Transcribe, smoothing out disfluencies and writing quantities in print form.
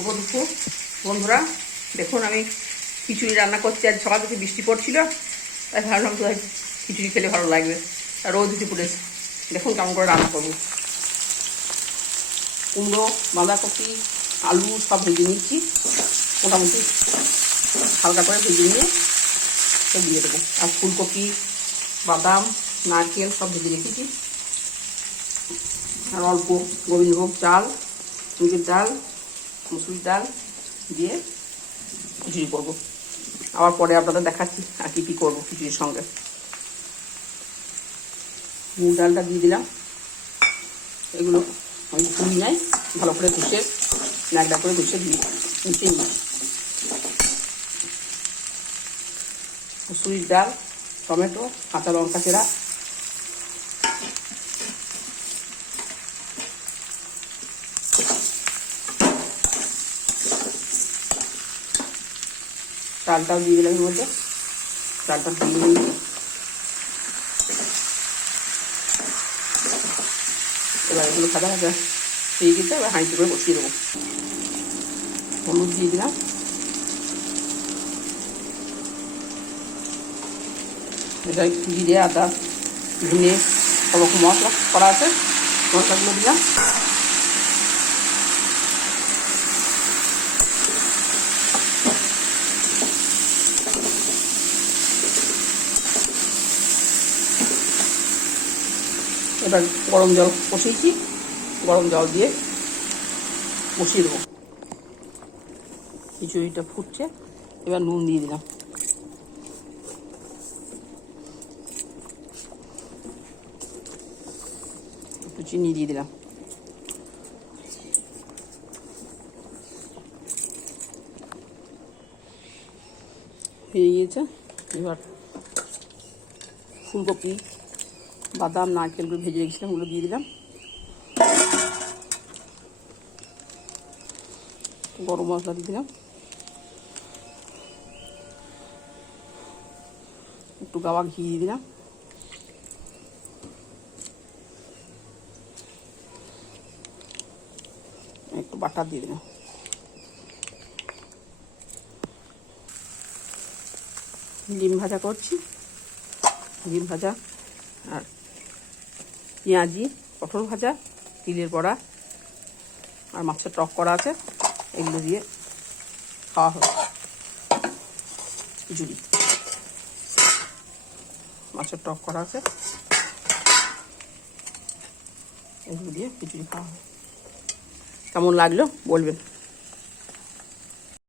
শুভ দুপুর বন্ধুরা। দেখুন আমি খিচুড়ি রান্না করছি। আজ সকাল থেকে বৃষ্টি পড়ছিল, তাই ভাবলাম তো খিচুড়ি খেলে ভালো লাগবে। আর রোদ উঠে পড়েছে। দেখুন কেমন করে রান্না করবো। কুমড়ো, বাঁধাকপি, আলু সব ভেজে নিচ্ছি। মোটামুটি হালকা করে ভেজে নিয়ে সব দিয়ে দেবো। আর ফুলকপি, বাদাম, নারকেল সব ভেজে রেখেছি। আর অল্প গোবিন্দভোগ চাল, মুগের ডাল, মুসুরির ডাল দিয়ে খিচুড়ি করবো। আবার পরে আপনাদের দেখাচ্ছি আর কি কী করবো খিচুড়ির সঙ্গে। মুগ ডালটা দিয়ে দিলাম। এগুলো আমি ধুই নাই, ভালো করে ঘষে ন্যাকড়া করে ঘষে দিয়ে মিশিয়ে নিই। মুসুরির ডাল, টমেটো, কাঁচা লঙ্কা চেরা, চালটাও দিয়ে দিলাম এর মধ্যে। চালটা দিয়ে নিয়ে এবার এগুলো ভাজা ভাজা দিয়ে গেছে। এবার হাঁড়িতে করে বসিয়ে দেবো। হলুদ দিয়ে দিলাম, এটা জিরে, আদা, ধনে সব রকম মশলা করা আছে, মশলাগুলো দিলাম। এবার গরম জল বসিয়েছি, গরম জল দিয়ে বসিয়ে দেবো। খিচুড়িটা ফুটছে, এবার নুন দিয়ে দিলাম। একটু চিনি দিয়ে দিলাম। হয়ে গিয়েছে। এবার ফুলকপি, বাদাম, নারকেলগুলো ভেজে রেখেছিলাম, ওগুলো দিয়ে দিলাম। গরম মশলা দিয়ে দিলাম, একটু গাওয়া ঘি দিয়ে দিলাম। একটু বাটার দিয়ে দিলাম। ডিম ভাজা করছি, ডিম ভাজা আর পেঁয়াজি, পটল ভাজা, তিলের বড়া আর মাছের টক করা আছে, এগুলো দিয়ে খাওয়া হবে খিচুড়ি। মাছের টক করা আছে, এগুলো দিয়ে খিচুড়ি খাওয়া হবে। কেমন লাগলো বলবেন।